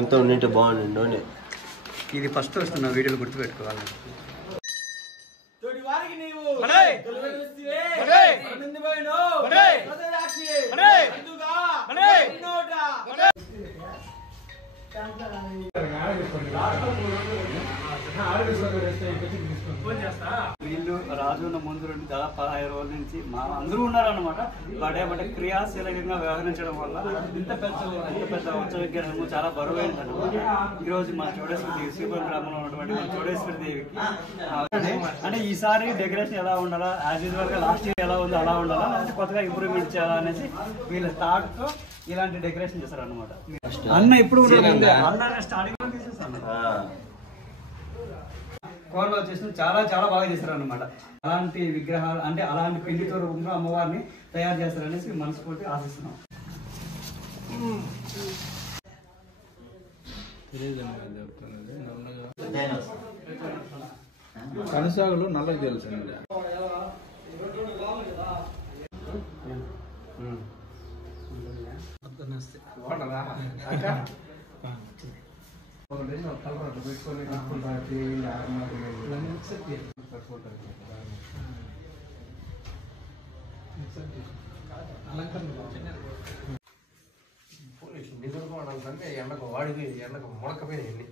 ఎంత ఉండింటే బాగుండు. ఇది ఫస్ట్ వస్తున్న వీడియోలు గుర్తుపెట్టుకోవాలి. వీళ్ళు రాజు ఉన్న ముందు నుండి దాదాపు 15 రోజుల నుంచి మా అందరూ ఉన్నారన్నమాట. బట్ క్రియాశీలకంగా వ్యవహరించడం వల్ల ఇంత పెద్ద ఉత్సవ విగ్రహము చాలా బరువైందన్నమాట. ఈ రోజు మా చోడేశ్వరి శ్రీపురం గ్రామంలో ఉన్నటువంటి మా చోడేశ్వరి దేవికి అంటే ఈసారి డెకరేషన్ ఎలా ఉండాలా, యాజ్ యూజువల్ గా లాస్ట్ ఇయర్ ఎలా ఉందో అలా ఉండాలా, లేకపోతే కొత్తగా ఇంప్రూవ్మెంట్ చేయాలా అనేసి వీళ్ళ థాట్ తో ఇలాంటి డెకరేషన్ చేస్తారు అన్నమాట. అన్న ఇప్పుడు స్టార్టింగ్ లో తీసేస్తాను కోనలో వచ్చేసి చాలా బాగా చేస్తారు అన్నమాట. అలాంటి విగ్రహాలు అంటే అలాంటి పిండితో రూపంలో అమ్మవారిని తయారు చేస్తారనేసి మనస్ఫూర్తి ఆశిస్తున్నాం. కనసాగులు నల్లకి తెలుసు అంటే ఎండకు వాడికి ఎండకు ముడకపోయినాయి.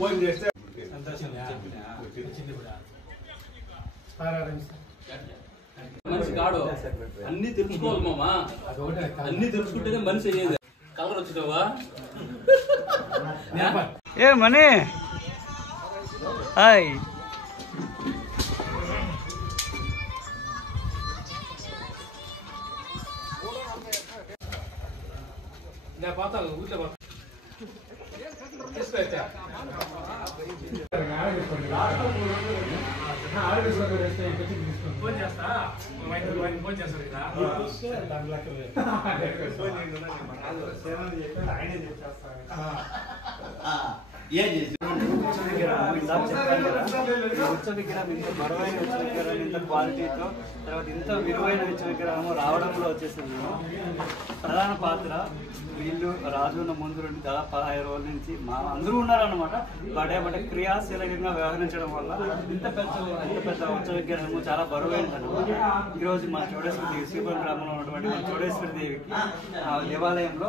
ఫోన్ చేస్తే మనిషి కాడు అన్ని తెలుసుకోవాలి మామా. అన్ని తెలుసుకుంటేనే మనిషి అయ్యేది. కలర్ వచ్చినావా ఏ మనీ హాయ్ పోతాను ఊళ్ళో పోతా ఫోన్ చేస్తా ఫోన్ చేస్తారు ఉత్సవ విగ్రహం ఇంత బరువైన ఉత్సవ విగ్రహం ఇంత క్వాలిటీతో తర్వాత ఇంత విలువైన ఉత్సవ విగ్రహం రావడంలో వచ్చేసింది ప్రధాన పాత్ర. వీళ్ళు రాజు ఉన్న ముందు నుండి దాదాపు 15 రోజుల నుంచి మా అందరూ ఉన్నారన్నమాట. బట్ క్రియాశీలకంగా వ్యవహరించడం వల్ల ఇంత పెద్ద ఉత్సవ విగ్రహము చాలా బరువైందన్నమాట. ఈ రోజు మా చోడేశ్వరి శ్రీపురం గ్రామంలో ఉన్నటువంటి మా చోడేశ్వరి దేవికి దేవాలయంలో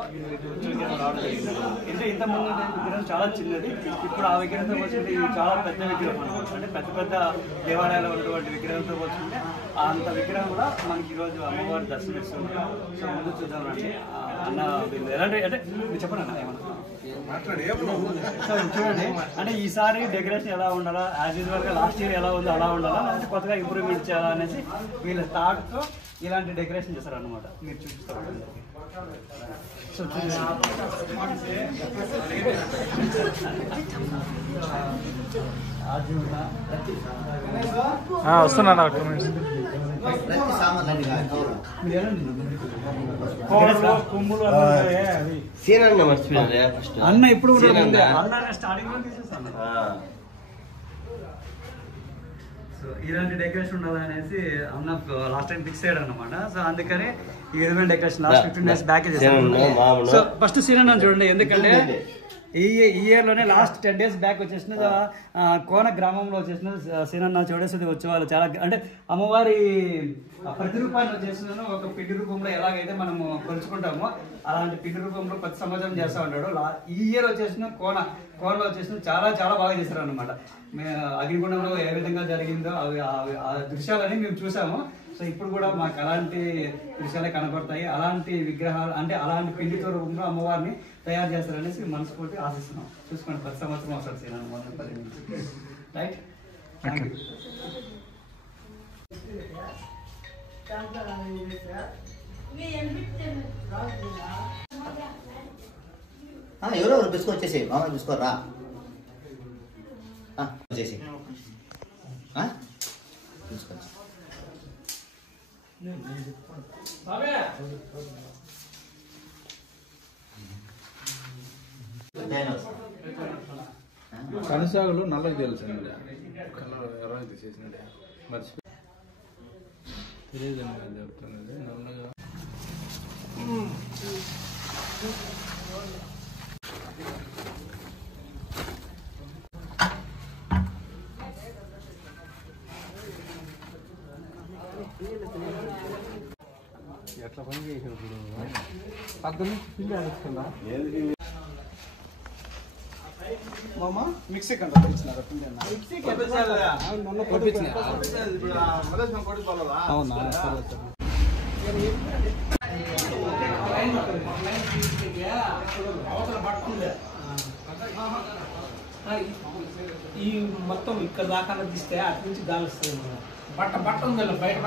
ఉత్సవ విగ్రహం రావడం జరిగింది. అంటే ఇంతకుముందు విగ్రహం చాలా చిన్నది, ఇప్పుడు ఆ విగ్రహంతో వచ్చింది ఇది చాలా పెద్ద విగ్రహం అనమాట. అంటే పెద్ద దేవాలయాల్లో ఉన్నటువంటి విగ్రహంతో వచ్చింటే అంత విగ్రహం కూడా మనకి ఈరోజు అమ్మవారి దర్శనమిస్తుంది. సో ముందు చూద్దామండి అన్న ఎలాంటి అంటే మీరు చెప్పండి అన్న ఏమన్నా చూడండి. అంటే ఈసారి డెకరేషన్ ఎలా ఉండాలా, యాజ్ యూజువల్ గా లాస్ట్ ఇయర్ ఎలా ఉందో అలా ఉండాలా, లేకపోతే కొత్తగా ఇంప్రూవ్మెంట్ చేయాలా అనేసి వీళ్ళ థాట్ తో ఇలాంటి డెకరేషన్ చేస్తారు అన్నమాట. మీరు చూపిస్తారు సో వస్తున్నా అన్న ఇప్పుడు స్టార్టింగ్ లో తీసేస్తాను. సో ఇలాంటి డెకరేషన్ ఉండాలి అనేసి అన్న లాస్ట్ టైం ఫిక్స్ అయ్యాడు అనమాట. సో అందుకని ఈ విధమైన డెకరేషన్ లాస్ట్ 15 days బ్యాక్ చేస్తాను. సో ఫస్ట్ సీన్ చూడండి, ఎందుకంటే ఈ ఇయర్ లోనే లాస్ట్ 10 days బ్యాక్ వచ్చేసిన కోన గ్రామంలో వచ్చేసిన సీనన్న చోడేశ్వరి ఉత్సవాలు చాలా అంటే అమ్మవారి ప్రతిరూపాన్ని వచ్చేసిన ఒక పిండి రూపంలో ఎలాగైతే మనము కొలుచుకుంటామో అలాంటి పిండి రూపంలో ప్రతి సంవత్సరం చేస్తూ ఉంటాడు. ఈ ఇయర్ వచ్చేసిన కోనలో వచ్చేసిన చాలా బాగా చేస్తారు అనమాట. అగ్నిగుండంలో ఏ విధంగా జరిగిందో ఆ దృశ్యాలని మేము చూసాము. సో ఇప్పుడు కూడా మాకు అలాంటి దృశ్యాలే కనపడతాయి. అలాంటి విగ్రహాలు అంటే అలాంటి పిండితో రూపంలో అమ్మవారిని తయారు చేస్తారనేసి మనస్ఫూర్తి ఆశిస్తున్నాం. చూసుకోండి, ప్రతి సంవత్సరం వస్తాడు సీనన్న 110 నుంచి. Right, thank you. ఎవరో బిస్కో వచ్చేసి మామూలు చూసుకోరా వచ్చేసి చూసుకోవచ్చు. కనసాగులు నల్లకి తెలుసు కలర్ తీసేసినట్టు మర్చిపోయి తెలియదండి అది చెప్తున్నది నల్లగా. ఎట్లా పని చేసినప్పుడు పద్దెని పిండి ఆడుతున్నా మామ మిక్సీ కంట ఇచ్చినారా పిండి అన్న అవునా ఈ మొత్తం ఇక్కడ దాకా తీస్తే అటు నుంచి గాలి వస్తుంది బట్ట ఉంది బయట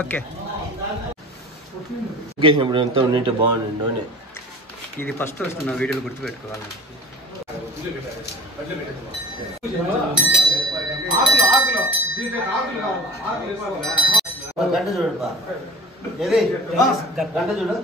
ఓకే ఇప్పుడు ఎంత ఉంటే బాగుండి. ఇది ఫస్ట్ వస్తున్న వీడియోలు గుర్తుపెట్టుకోవాలి. గంట చూడప్పా గంట చూడు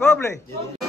Goblin!